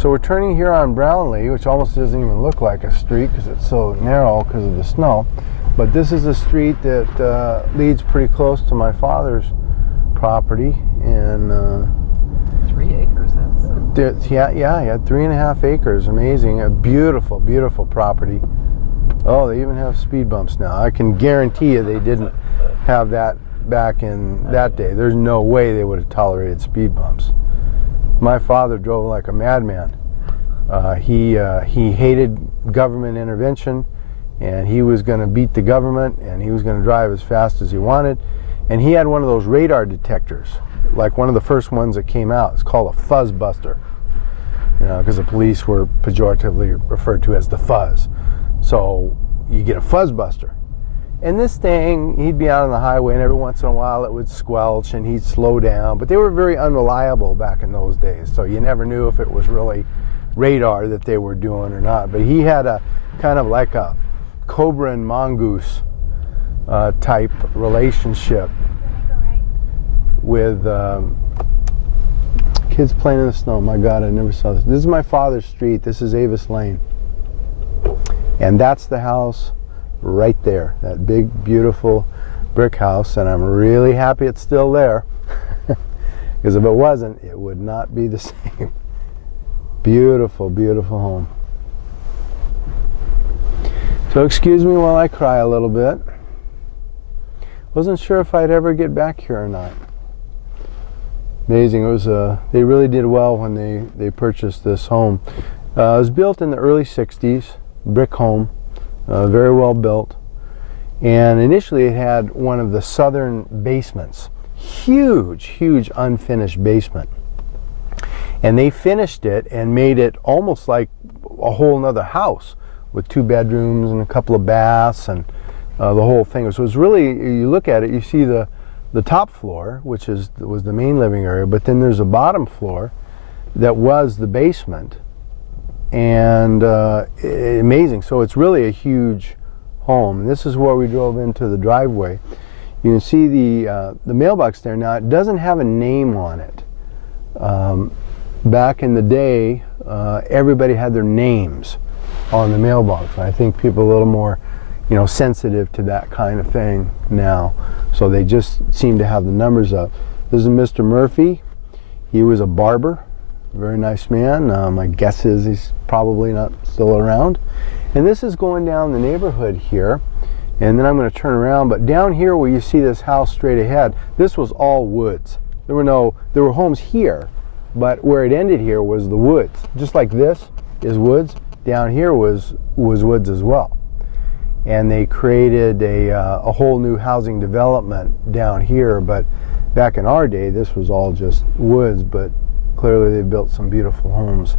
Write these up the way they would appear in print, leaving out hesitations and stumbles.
So we're turning here on Brownlee, which almost doesn't even look like a street because it's so narrow because of the snow. But this is a street that leads pretty close to my father's property. And 3 acres, that's... yeah, he had 3.5 acres. Amazing. A beautiful, beautiful property. Oh, they even have speed bumps now. I can guarantee you they didn't have that back in that day. There's no way they would have tolerated speed bumps. My father drove like a madman. He hated government intervention, and he was going to beat the government, and he was going to drive as fast as he wanted. And he had one of those radar detectors, like one of the first ones that came out. It's called a fuzz buster, you know, because the police were pejoratively referred to as the fuzz. So you get a fuzz buster. And this thing, he'd be out on the highway, and every once in a while it would squelch, and he'd slow down. But they were very unreliable back in those days, so you never knew if it was really radar that they were doing or not. But he had a kind of like a cobra and mongoose type relationship with kids playing in the snow. My God, I never saw this. This is my father's street. This is Avis Lane. And that's the house right there, that big, beautiful brick house, and I'm really happy it's still there, because if it wasn't, it would not be the same. Beautiful, beautiful home. So excuse me while I cry a little bit. Wasn't sure if I'd ever get back here or not. Amazing. It was they really did well when they purchased this home. It was built in the early 60s, brick home. Very well built, and initially it had one of the southern basements, huge unfinished basement, and they finished it and made it almost like a whole nother house with 2 bedrooms and a couple of baths and the whole thing. So it's really, you look at it, you see the top floor, which was the main living area, but then there's a bottom floor that was the basement. And amazing. So it's really a huge home. This is where we drove into the driveway. You can see the mailbox there. Now, it doesn't have a name on it. Back in the day, everybody had their names on the mailbox. I think people are a little more, you know, sensitive to that kind of thing now. So they just seem to have the numbers up. This is Mr. Murphy. He was a barber. Very nice man. My guess is he's probably not still around. And this is going down the neighborhood here. And then I'm going to turn around. But down here where you see this house straight ahead, this was all woods. There were homes here, but where it ended here was the woods. Just like this is woods, down here was woods as well. And they created a whole new housing development down here. But back in our day, this was all just woods. But clearly they built some beautiful homes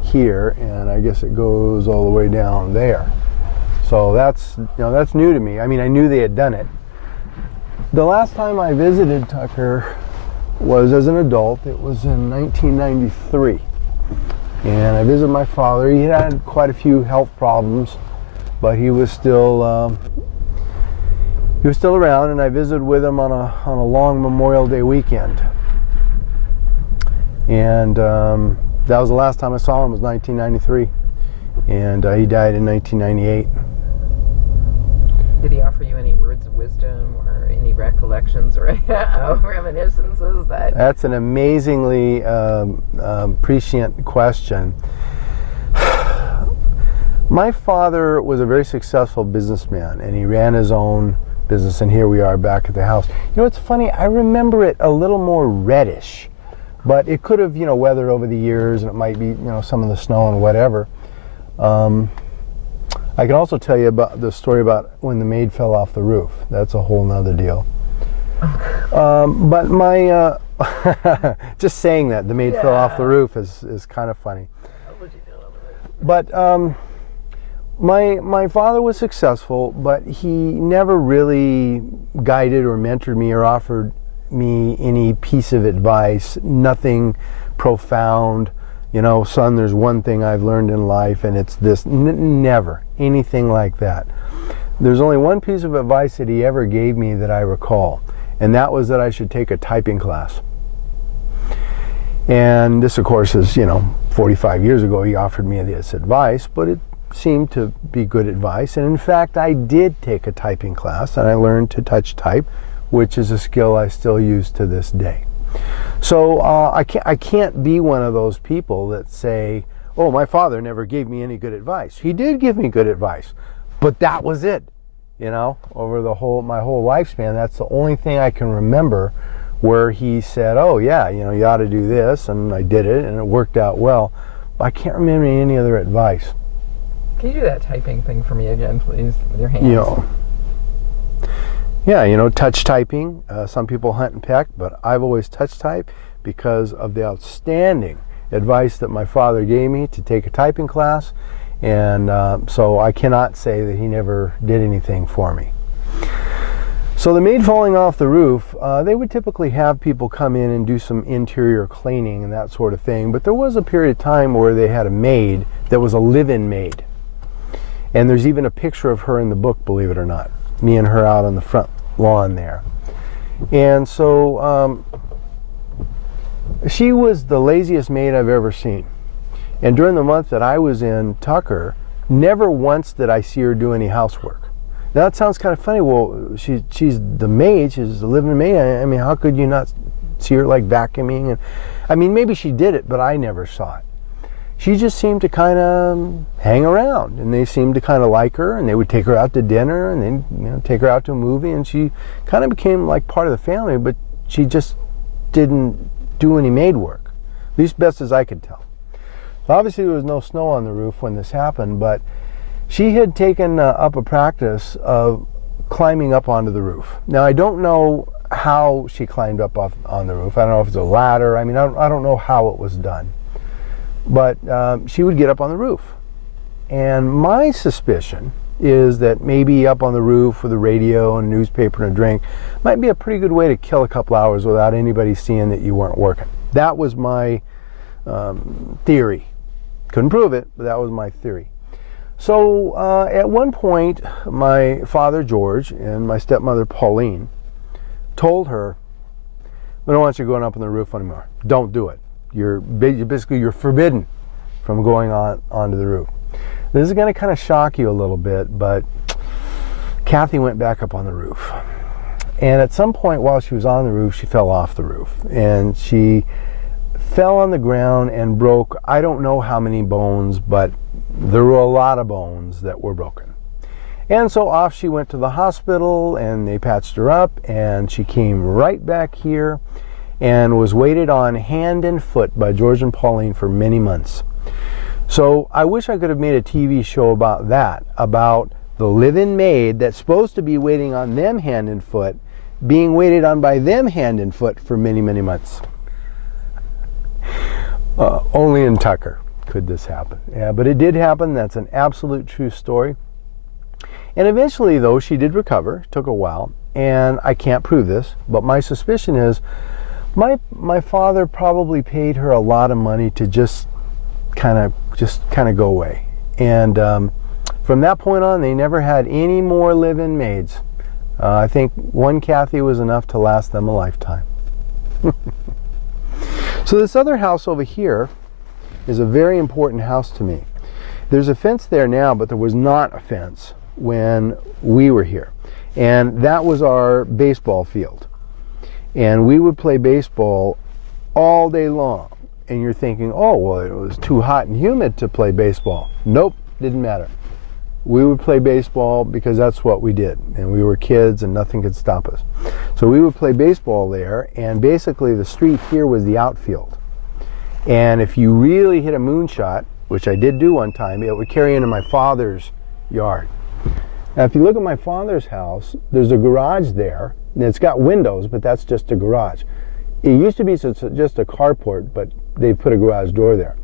here, and I guess it goes all the way down there. So that's new to me. I mean, I knew they had done it. The last time I visited Tucker was as an adult. It was in 1993, and I visited my father. He had quite a few health problems, but he was still around, and I visited with him on a long Memorial Day weekend. And that was the last time I saw him, was 1993. And he died in 1998. Did he offer you any words of wisdom or any recollections or reminiscences? That's an amazingly prescient question. My father was a very successful businessman, and he ran his own business, and here we are back at the house. You know, it's funny, I remember it a little more reddish. But it could have, you know, weathered over the years, and it might be, you know, some of the snow and whatever. I can also tell you about the story about when the maid fell off the roof. That's a whole nother deal. But my, just saying that, the maid fell off the roof is kind of funny. But my father was successful, but he never really guided or mentored me or offered me any piece of advice, nothing profound. You know, son, there's one thing I've learned in life, and it's this. Never anything like that. There's only one piece of advice that he ever gave me that I recall, and that was that I should take a typing class. And this, of course, is, 45 years ago he offered me this advice, but it seemed to be good advice. And in fact, I did take a typing class, and I learned to touch type, which is a skill I still use to this day. So I can't be one of those people that say, oh, my father never gave me any good advice. He did give me good advice, but that was it. Over my whole lifespan, that's the only thing I can remember where he said, oh yeah, you ought to do this, and I did it, and it worked out well. But I can't remember any other advice. Can you do that typing thing for me again, please, with your hands? Yeah, touch typing. Some people hunt and peck, but I've always touch typed because of the outstanding advice that my father gave me to take a typing class. And so I cannot say that he never did anything for me. So the maid falling off the roof, they would typically have people come in and do some interior cleaning and that sort of thing. But there was a period of time where they had a maid that was a live-in maid. And there's even a picture of her in the book, believe it or not. Me and her out on the front lawn there. And so she was the laziest maid I've ever seen. And during the month that I was in Tucker, never once did I see her do any housework. Now that sounds kind of funny. Well, she's the maid, she's the living maid. I mean, how could you not see her like vacuuming? And maybe she did it, but I never saw it. She just seemed to kind of hang around, and they seemed to kind of like her, and they would take her out to dinner, and then take her out to a movie, and she kind of became like part of the family, but she just didn't do any maid work, at least best as I could tell. Obviously, there was no snow on the roof when this happened, but she had taken up a practice of climbing up onto the roof. Now, I don't know how she climbed up on the roof. I don't know if it's a ladder. I don't know how it was done. But she would get up on the roof. And my suspicion is that maybe up on the roof with a radio and a newspaper and a drink might be a pretty good way to kill a couple hours without anybody seeing that you weren't working. That was my theory. Couldn't prove it, but that was my theory. So at one point, my father, George, and my stepmother, Pauline, told her, we don't want you going up on the roof anymore. Don't do it. You're forbidden from going onto the roof. This is going to kind of shock you a little bit, but Kathy went back up on the roof. And at some point while she was on the roof, she fell off the roof. And she fell on the ground and broke, I don't know how many bones, but there were a lot of bones that were broken. And so off she went to the hospital, and they patched her up, and she came right back here and was waited on hand and foot by George and Pauline for many months. So I wish I could have made a TV show about that, about the live-in maid that's supposed to be waiting on them hand and foot, being waited on by them hand and foot for many, many months. Only in Tucker could this happen. Yeah, but it did happen. That's an absolute true story. And eventually, though, she did recover. Took a while, and I can't prove this, but my suspicion is my father probably paid her a lot of money to just kind of go away. And from that point on, they never had any more live-in maids. I think one Kathy was enough to last them a lifetime. So this other house over here is a very important house to me. There's a fence there now, but there was not a fence when we were here. And that was our baseball field. And we would play baseball all day long. And you're thinking, oh, well, it was too hot and humid to play baseball. Nope, didn't matter. We would play baseball because that's what we did. And we were kids and nothing could stop us. So we would play baseball there, and basically the street here was the outfield. And if you really hit a moonshot, which I did do one time, it would carry into my father's yard. Now if you look at my father's house, there's a garage there, and it's got windows, but that's just a garage. It used to be just a carport, but they put a garage door there.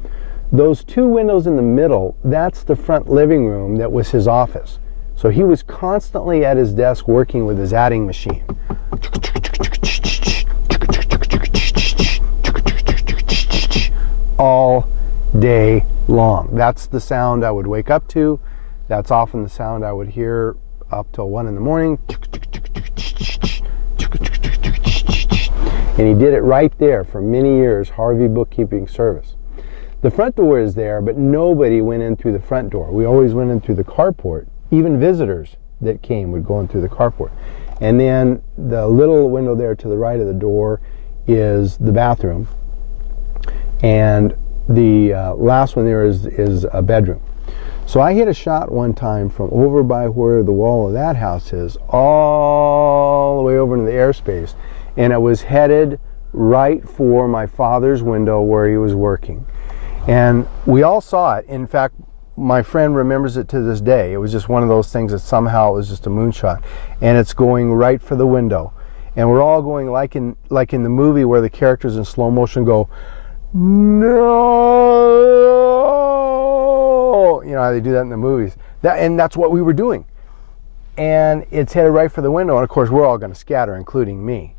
Those two windows in the middle, that's the front living room that was his office. So he was constantly at his desk working with his adding machine. All day long. That's the sound I would wake up to. That's often the sound I would hear up till 1 in the morning. And he did it right there for many years, Harvey Bookkeeping Service. The front door is there, but nobody went in through the front door. We always went in through the carport. Even visitors that came would go in through the carport. And then the little window there to the right of the door is the bathroom. And the last one there is a bedroom. So I hit a shot one time from over by where the wall of that house is, all the way over into the airspace. And it was headed right for my father's window where he was working. And we all saw it. In fact, my friend remembers it to this day. It was just one of those things that somehow it was just a moonshot. And it's going right for the window. And we're all going like in the movie where the characters in slow motion go, no! You know how they do that in the movies. And that's what we were doing. And it's headed right for the window. And of course, we're all going to scatter, including me.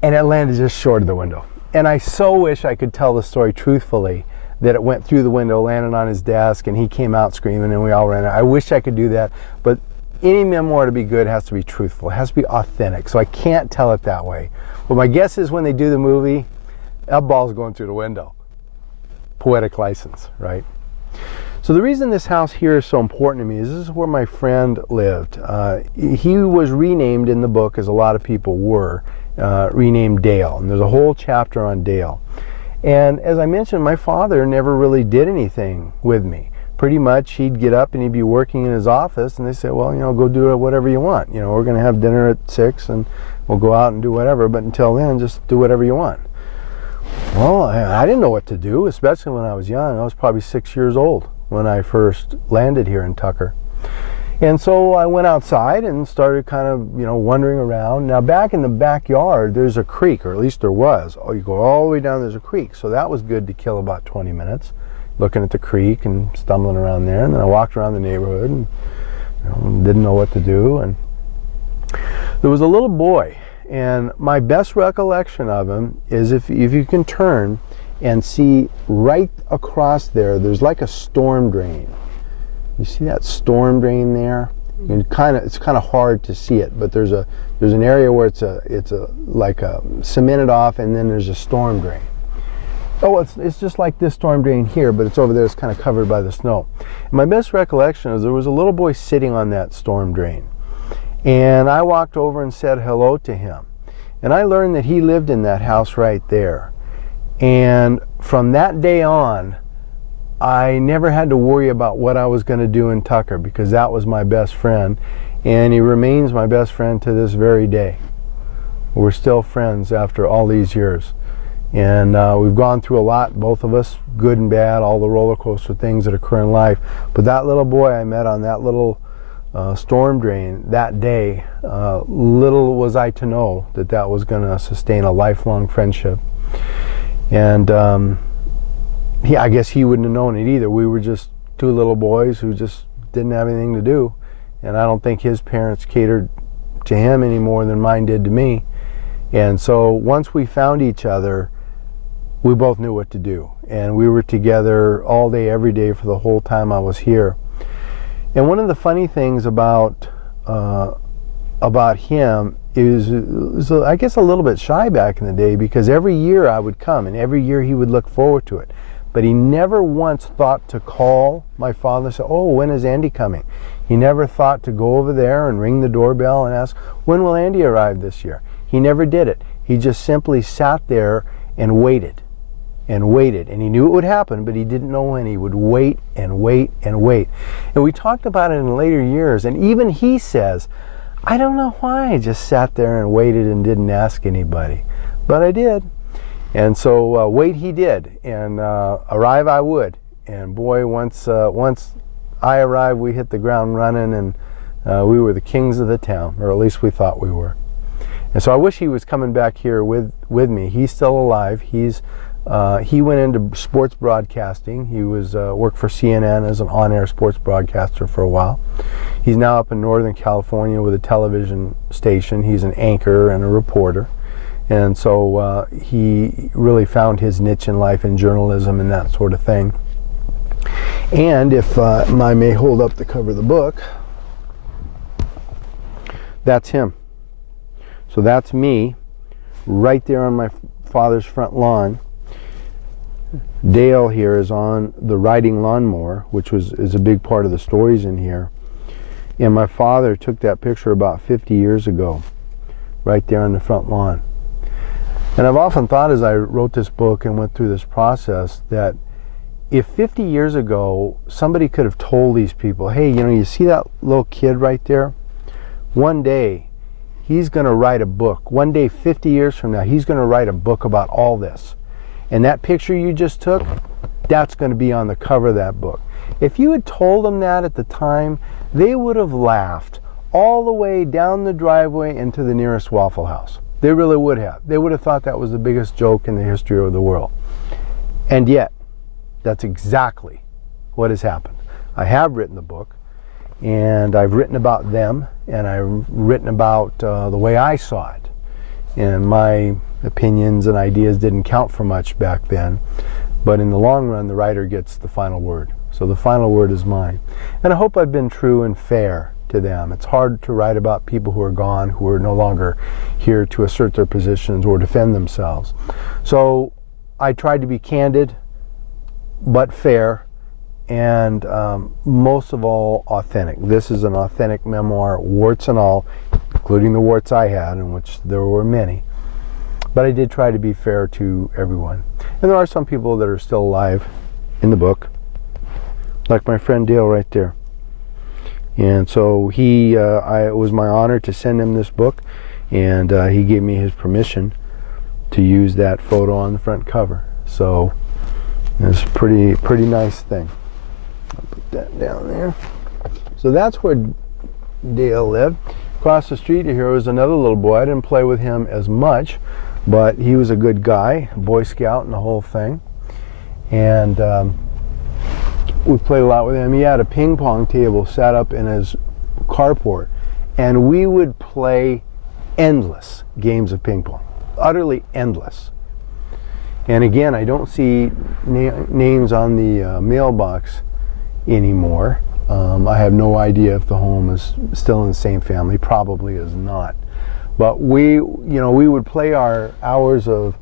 And it landed just short of the window. And I so wish I could tell the story truthfully, that it went through the window, landed on his desk, and he came out screaming, and we all ran out. I wish I could do that, but any memoir to be good has to be truthful. It has to be authentic, so I can't tell it that way. But my guess is when they do the movie, that ball's going through the window. Poetic license, right? So the reason this house here is so important to me is this is where my friend lived. He was renamed in the book, as a lot of people were, renamed Dale, and there's a whole chapter on Dale. And as I mentioned, my father never really did anything with me. Pretty much he'd get up and he'd be working in his office, and they say, well, you know, go do whatever you want. You know, we're going to have dinner at 6 and we'll go out and do whatever, but until then, just do whatever you want. Well, I didn't know what to do, especially when I was young. I was probably 6 years old when I first landed here in Tucker. And so I went outside and started kind of, you know, wandering around. Now back in the backyard, there's a creek, or at least there was. Oh, you go all the way down, there's a creek. So that was good to kill about 20 minutes, looking at the creek and stumbling around there. And then I walked around the neighborhood and, you know, didn't know what to do. And there was a little boy, and my best recollection of him is if you can turn and see right across there, there's like a storm drain. You see that storm drain there? And it's kind of hard to see it, but there's an area where it's like a cemented off, and then there's a storm drain. Oh, it's just like this storm drain here, but it's over there. It's kind of covered by the snow. And my best recollection is there was a little boy sitting on that storm drain, and I walked over and said hello to him, and I learned that he lived in that house right there. And from that day on, I never had to worry about what I was going to do in Tucker, because that was my best friend, and he remains my best friend to this very day. We're still friends after all these years, and we've gone through a lot, both of us, good and bad, all the roller coaster things that occur in life. But that little boy I met on that little storm drain that day, little was I to know that that was going to sustain a lifelong friendship. And I guess he wouldn't have known it either. We were just two little boys who just didn't have anything to do. And I don't think his parents catered to him any more than mine did to me. And so once we found each other, we both knew what to do. And we were together all day, every day for the whole time I was here. And one of the funny things about him is I guess a little bit shy back in the day, because every year I would come and every year he would look forward to it. But he never once thought to call my father and say, oh, when is Andy coming? He never thought to go over there and ring the doorbell and ask, when will Andy arrive this year? He never did it. He just simply sat there and waited and waited. And he knew it would happen, but he didn't know when. He would wait and wait and wait. And we talked about it in later years, and even he says, I don't know why I just sat there and waited and didn't ask anybody, but I did. And so wait he did, and arrive I would. And boy, once I arrived, we hit the ground running, and we were the kings of the town, or at least we thought we were. And so I wish he was coming back here with me. He's still alive. He went into sports broadcasting. He was worked for CNN as an on-air sports broadcaster for a while. He's now up in Northern California with a television station. He's an anchor and a reporter. And so he really found his niche in life in journalism and that sort of thing. And if I may hold up the cover of the book, that's him. So that's me right there on my father's front lawn. Dale here is on the riding lawnmower, which is a big part of the stories in here. And my father took that picture about 50 years ago, right there on the front lawn. And I've often thought as I wrote this book and went through this process that if 50 years ago somebody could have told these people, hey, you know, you see that little kid right there? One day he's going to write a book. One day, 50 years from now, he's going to write a book about all this. And that picture you just took, that's going to be on the cover of that book. If you had told them that at the time, they would have laughed all the way down the driveway into the nearest Waffle House. They really would have. They would have thought that was the biggest joke in the history of the world. And yet, that's exactly what has happened. I have written the book, and I've written about them, and I've written about the way I saw it. And my opinions and ideas didn't count for much back then, but in the long run, the writer gets the final word. So the final word is mine. And I hope I've been true and fair to them. It's hard to write about people who are gone, who are no longer here to assert their positions or defend themselves. So I tried to be candid, but fair, and most of all, authentic. This is an authentic memoir, warts and all, including the warts I had, in which there were many. But I did try to be fair to everyone. And there are some people that are still alive in the book, like my friend Dale right there. And so it was my honor to send him this book, and he gave me his permission to use that photo on the front cover. So it's a pretty nice thing. I'll put that down there. So that's where Dale lived. Across the street here was another little boy. I didn't play with him as much, but he was a good guy, Boy Scout and the whole thing. And we played a lot with him. He had a ping pong table set up in his carport, and we would play endless games of ping pong, utterly endless. And again, I don't see names on the mailbox anymore. I have no idea if the home is still in the same family. Probably is not. But we would play our hours of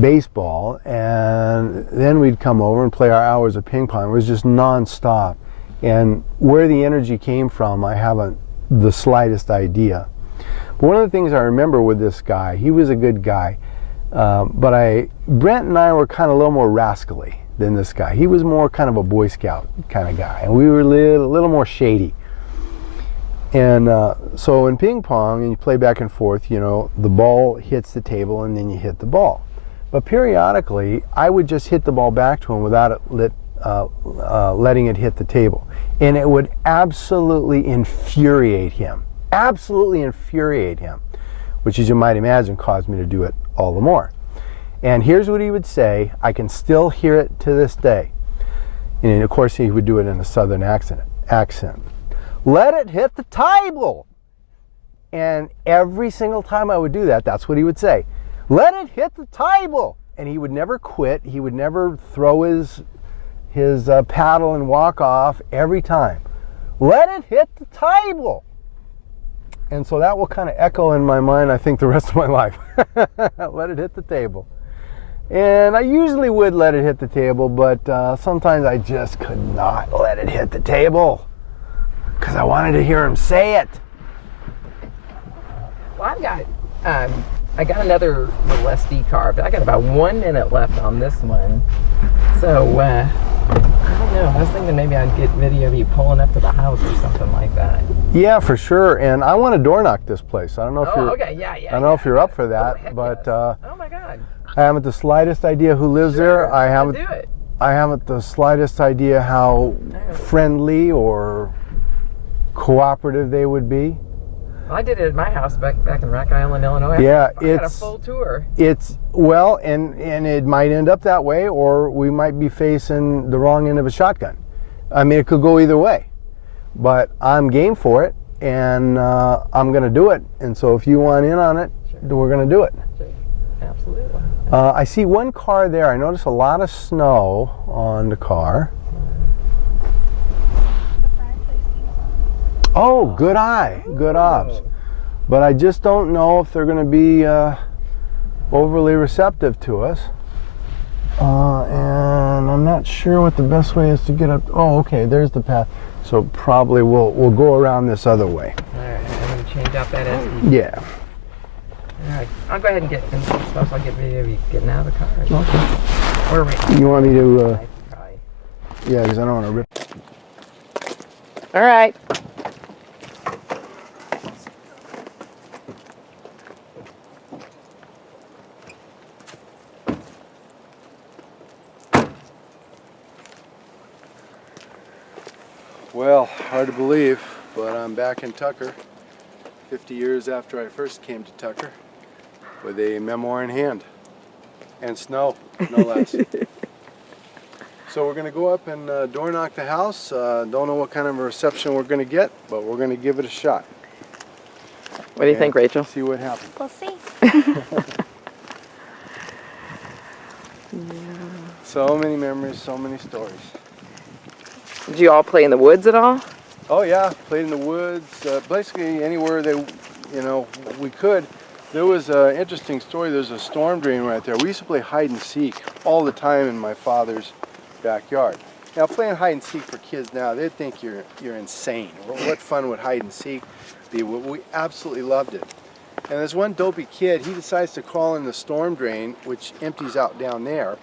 baseball, and then we'd come over and play our hours of ping pong. It was just non-stop. And where the energy came from, I haven't the slightest idea. But one of the things I remember with this guy, he was a good guy, but Brent and I were kind of a little more rascally than this guy. He was more kind of a Boy Scout kind of guy, and we were a little more shady. And so in ping pong, and you play back and forth, you know, the ball hits the table and then you hit the ball. But periodically, I would just hit the ball back to him without letting it hit the table. And it would absolutely infuriate him. Absolutely infuriate him. Which, as you might imagine, caused me to do it all the more. And here's what he would say. I can still hear it to this day. And of course, he would do it in a southern accent. Let it hit the table. And every single time I would do that, that's what he would say. Let it hit the table. And he would never quit. He would never throw his paddle and walk off every time. Let it hit the table. And so that will kind of echo in my mind, I think, the rest of my life. Let it hit the table. And I usually would let it hit the table, but sometimes I just could not let it hit the table because I wanted to hear him say it. Well, I got another little SD card, but I got about 1 minute left on this one. So, I don't know. I was thinking maybe I'd get video of you pulling up to the house or something like that. Yeah, for sure. And I want to door knock this place. I don't know if you're. Okay, yeah. I don't know if you're up for that, but yes. Oh my God. I haven't the slightest idea who lives there. I haven't. Do it. I haven't the slightest idea how friendly or cooperative they would be. Well, I did it at my house back in Rock Island, Illinois. Yeah, I got a full tour. It's well, and it might end up that way, or we might be facing the wrong end of a shotgun. I mean, it could go either way. But I'm game for it, and I'm going to do it. And so if you want in on it, sure, we're going to do it. Sure. Absolutely. I see one car there. I notice a lot of snow on the car. Oh, good eye. Good ops. But I just don't know if they're going to be overly receptive to us. And I'm not sure what the best way is to get up. Oh, okay, there's the path. So probably we'll go around this other way. All right, I'm going to change out that SD. Yeah. All right, I'll go ahead and get in some stuff. I'll get video of you getting out of the car. Okay. Or wait. You want me to? Probably. Yeah, because I don't want to rip. All right. Well, hard to believe, but I'm back in Tucker 50 years after I first came to Tucker with a memoir in hand and snow, no less. So we're going to go up and door knock the house. Don't know what kind of a reception we're going to get, but we're going to give it a shot. What do you think, Rachel? See what happens. We'll see. So many memories, so many stories. Did you all play in the woods at all? Oh yeah, played in the woods, basically anywhere we could. There was an interesting story. There's a storm drain right there. We used to play hide and seek all the time in my father's backyard. Now playing hide and seek for kids now, they'd think you're insane. What fun would hide and seek be? We absolutely loved it. And there's one dopey kid, he decides to crawl in the storm drain, which empties out down there,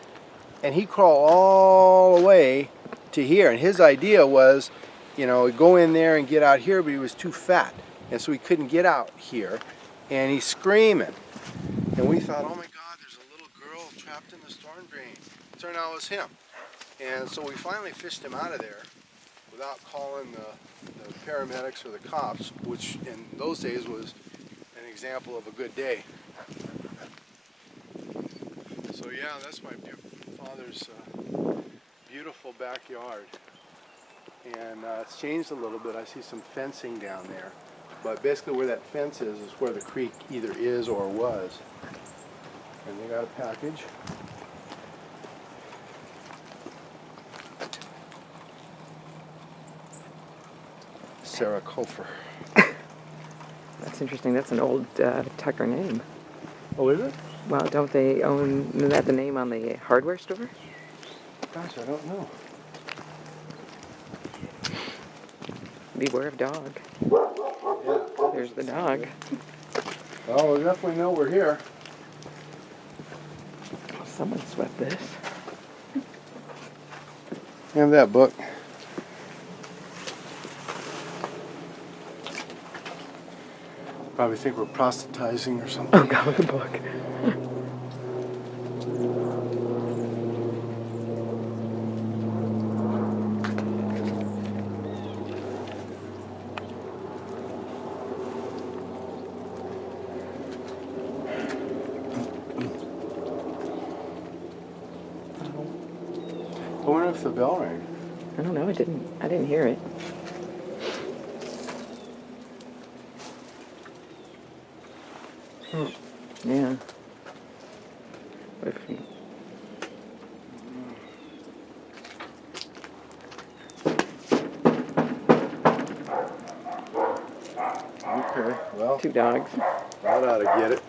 and he crawled all the way to here. And his idea was, go in there and get out here, but he was too fat, and so he couldn't get out here, and he's screaming. And we thought, oh my God, there's a little girl trapped in the storm drain. Turned out it was him. And so we finally fished him out of there without calling the paramedics or the cops, which in those days was an example of a good day. So yeah, that's my father's beautiful backyard. And it's changed a little bit. I see some fencing down there. But basically where that fence is where the creek either is or was. And they got a package. Sarah Kofer. That's interesting. That's an old Tucker name. Oh, is it? Well, don't they own that the name on the hardware store? Gosh, I don't know. Beware of dog. Yeah. There's the dog. Well, we definitely know we're here. Oh, someone swept this. Have that book. Probably think we're proselytizing or something. Oh, God, look at the book. I wonder if the bell rang. I don't know. I didn't hear it. Yeah. What if you... Okay, well, Two dogs. that ought to get it.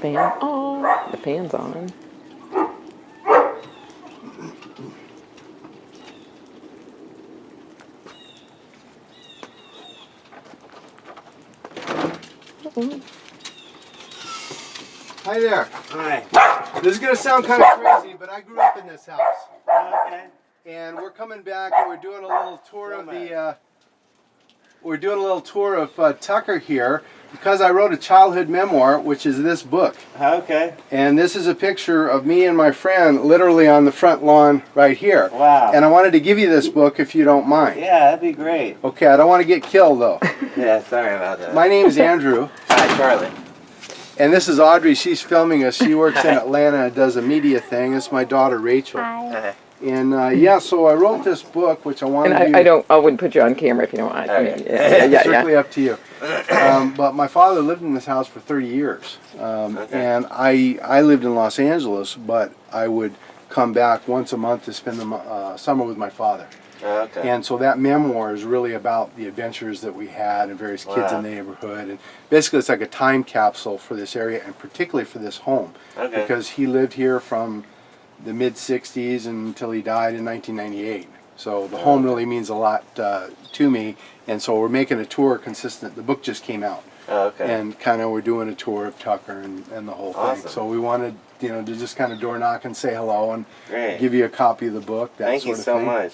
Fan. Oh, the fan's on. Hi there. Hi. This is going to sound kind of crazy, but I grew up in this house. Okay. And we're coming back and we're doing a little tour of the Tucker here because I wrote a childhood memoir, which is this book. Okay. And this is a picture of me and my friend literally on the front lawn right here. Wow. And I wanted to give you this book if you don't mind. Yeah, that'd be great. Okay, I don't want to get killed though. Yeah, sorry about that. My name's Andrew. Hi, Charlie. And this is Audrey. She's filming us. She works in Atlanta and does a media thing. This is my daughter Rachel. Hi. And yeah, so I wrote this book, which I wanted And I wouldn't put you on camera if you don't want. Okay. Yeah. strictly up to you. But my father lived in this house for 30 years. And I lived in Los Angeles, but I would come back once a month to spend the summer with my father. Oh, okay. And so that memoir is really about the adventures that we had and various kids in the neighborhood. And basically it's like a time capsule for this area and particularly for this home. Okay. Because he lived here from the mid-60s until he died in 1998. So the home really means a lot to me. And so we're making a tour consistent. The book just came out. Oh, okay. And kind of we're doing a tour of Tucker and the whole thing. Awesome. So we wanted, you know, to just kind of door knock and say hello and Great. give you a copy of the book. That Thank sort you of so thing. much.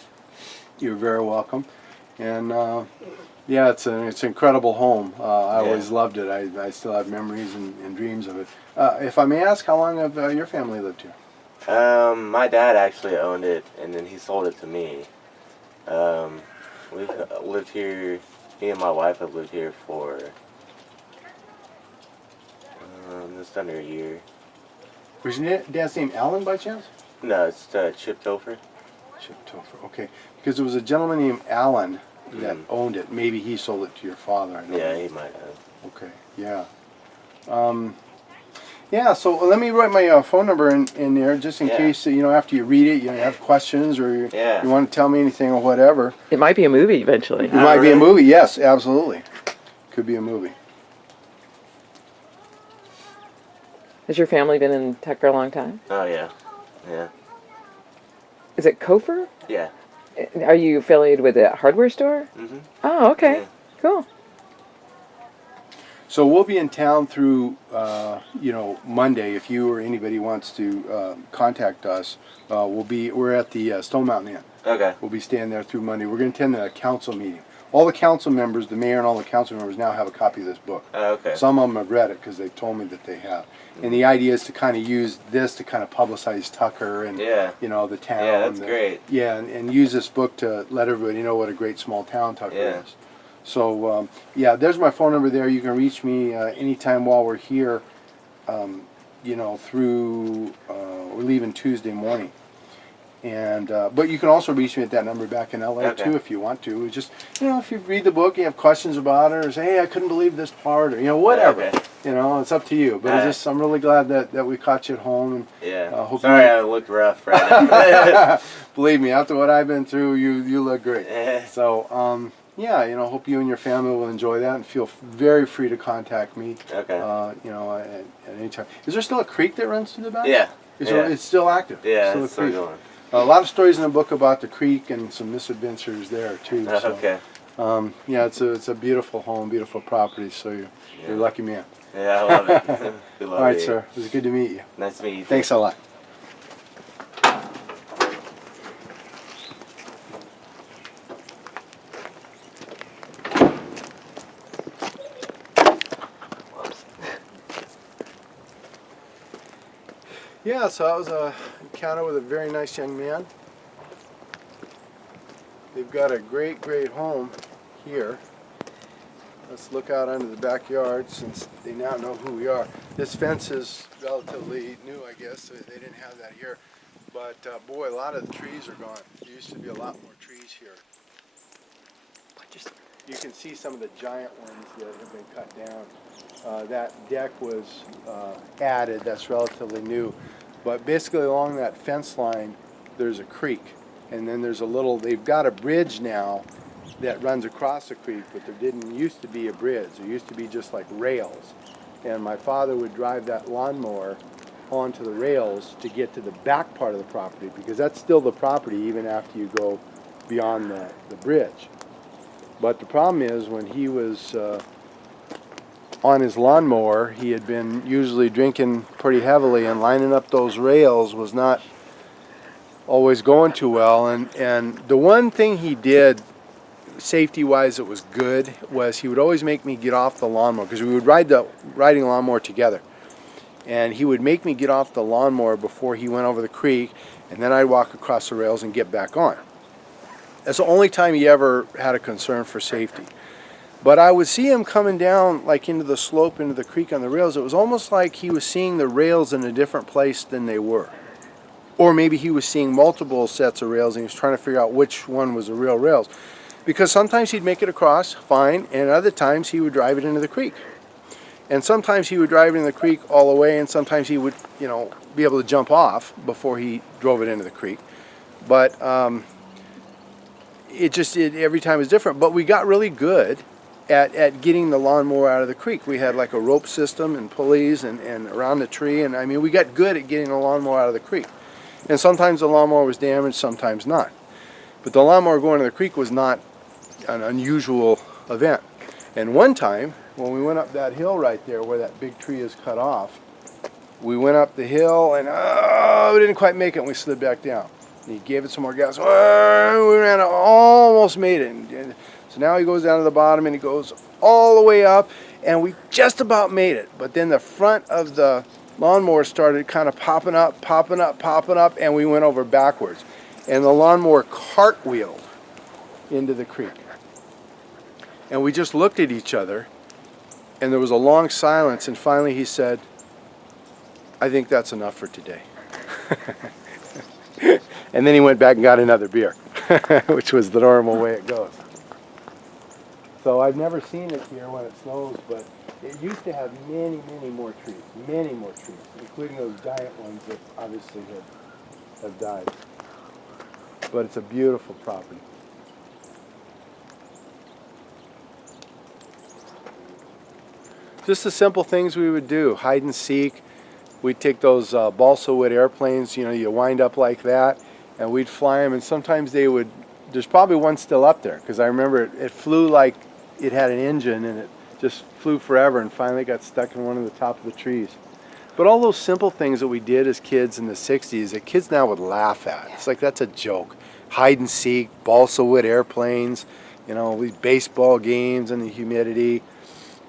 You're very welcome. And yeah, it's an incredible home. I always loved it. I still have memories and dreams of it. If I may ask, how long have your family lived here? My dad actually owned it, and then he sold it to me. We've lived here. Me and my wife have lived here for just under a year. Was your dad's name Alan by chance? No, it's Chip Topher. Chip Topher. Okay, because there was a gentleman named Alan that owned it. Maybe he sold it to your father. I don't know. He might have. Okay. Yeah. Yeah, so let me write my phone number in there just in case, you know, after you read it, you have questions or you want to tell me anything or whatever. It might be a movie eventually. It might be a movie, yes, absolutely. Could be a movie. Has your family been in Tucker a long time? Oh, yeah. Yeah. Is it Kofer? Yeah. Are you affiliated with a hardware store? Mm-hmm. Oh, okay. Yeah. Cool. So we'll be in town through, you know, Monday. If you or anybody wants to contact us, we're at the Stone Mountain Inn. Okay. We'll be staying there through Monday. We're going to attend a council meeting. All the council members, the mayor and all the council members now have a copy of this book. Okay. Some of them have read it because they've told me that they have. And the idea is to kind of use this to kind of publicize Tucker and, you know, the town. Yeah, that's great. Yeah, and use this book to let everybody know what a great small town Tucker is. So, yeah, there's my phone number there. You can reach me anytime while we're here, you know, through, we're leaving Tuesday morning. And but you can also reach me at that number back in LA too if you want to. It's just, you know, if you read the book, you have questions about it, or say, hey, I couldn't believe this part, or you know, whatever. You know, it's up to you. But it's just, I'm really glad that we caught you at home. And hope sorry, I look rough right now. Believe me, after what I've been through, you look great. So yeah, you know, hope you and your family will enjoy that, and feel very free to contact me. Okay. You know, at any time. Is there still a creek that runs through the back? Yeah. It's still active. Yeah, still it's still going. A lot of stories in the book about the creek and some misadventures there too. So, Okay. yeah, it's a beautiful home, beautiful property. So you're a lucky man. Yeah, I love it. We love All right, it. sir. It was good to meet you. Nice to meet you. Thanks a lot. Yeah, so that was a encounter with a very nice young man. They've got a great, great home here. Let's look out onto the backyard since they now know who we are. This fence is relatively new, I guess. So they didn't have that here. But boy, a lot of the trees are gone. There used to be a lot more trees here. You can see some of the giant ones that have been cut down. That deck was added, that's relatively new. But basically along that fence line, there's a creek. And then there's they've got a bridge now that runs across the creek, but there didn't used to be a bridge. There used to be just like rails. And my father would drive that lawnmower onto the rails to get to the back part of the property, because that's still the property even after you go beyond the bridge. But the problem is when he was on his lawnmower, he had been usually drinking pretty heavily, and lining up those rails was not always going too well. And the one thing he did safety-wise that was good was he would always make me get off the lawnmower, because we would ride the riding lawnmower together. And he would make me get off the lawnmower before he went over the creek, and then I'd walk across the rails and get back on. That's the only time he ever had a concern for safety. But I would see him coming down like into the slope, into the creek on the rails. It was almost like he was seeing the rails in a different place than they were. Or maybe he was seeing multiple sets of rails and he was trying to figure out which one was the real rails. Because sometimes he'd make it across, fine, and other times he would drive it into the creek. And sometimes he would drive it in the creek all the way, and sometimes he would, you know, be able to jump off before he drove it into the creek. But every time was different. But we got really good at getting the lawnmower out of the creek. We had like a rope system and pulleys and around the tree, and I mean, we got good at getting the lawnmower out of the creek. And sometimes the lawnmower was damaged, sometimes not. But the lawnmower going to the creek was not an unusual event. And one time, when we went up that hill right there where that big tree is cut off, we went up the hill and we didn't quite make it and we slid back down. And he gave it some more gas. We ran, almost made it. And so now he goes down to the bottom and he goes all the way up, and we just about made it. But then the front of the lawnmower started kind of popping up, and we went over backwards. And the lawnmower cartwheeled into the creek. And we just looked at each other, and there was a long silence, and finally he said, "I think that's enough for today." And then he went back and got another beer, which was the normal way it goes. So I've never seen it here when it snows, but it used to have many, many more trees, including those giant ones that obviously have died. But it's a beautiful property. Just the simple things we would do, hide and seek. We'd take those balsa wood airplanes, you know, you wind up like that, and we'd fly them, and sometimes they would, there's probably one still up there, because I remember it flew like it had an engine, and it just flew forever, and finally got stuck in one of the top of the trees. But all those simple things that we did as kids in the 60s, that kids now would laugh at. It's like, that's a joke. Hide and seek, balsa wood airplanes, you know, these baseball games and the humidity.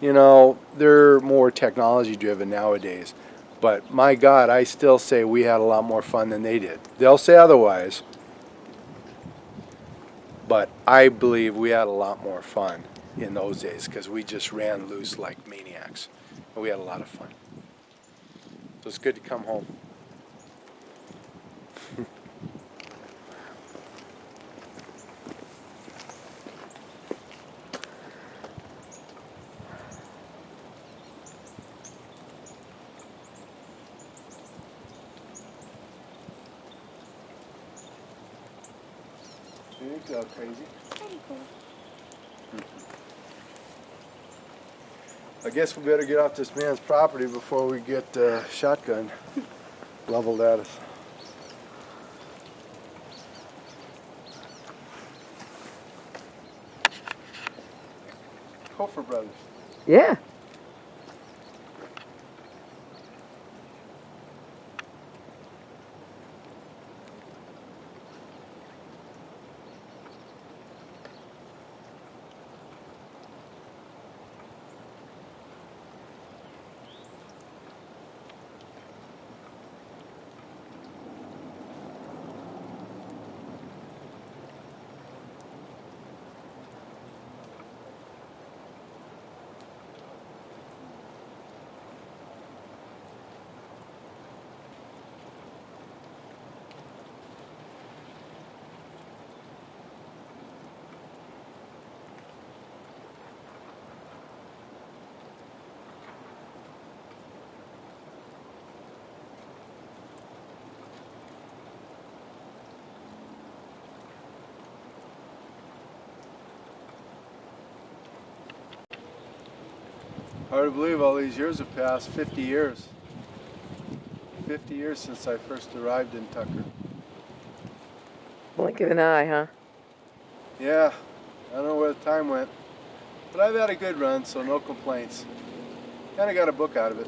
You know, they're more technology driven nowadays. But my God, I still say we had a lot more fun than they did. They'll say otherwise, but I believe we had a lot more fun in those days because we just ran loose like maniacs. And we had a lot of fun. So it's good to come home. You think so crazy? Pretty cool. I guess we better get off this man's property before we get shotgun leveled at us. Hofer Brothers. Yeah. Hard to believe all these years have passed, 50 years. 50 years since I first arrived in Tucker. Blink of an eye, huh? Yeah, I don't know where the time went, but I've had a good run, so no complaints. Kind of got a book out of it.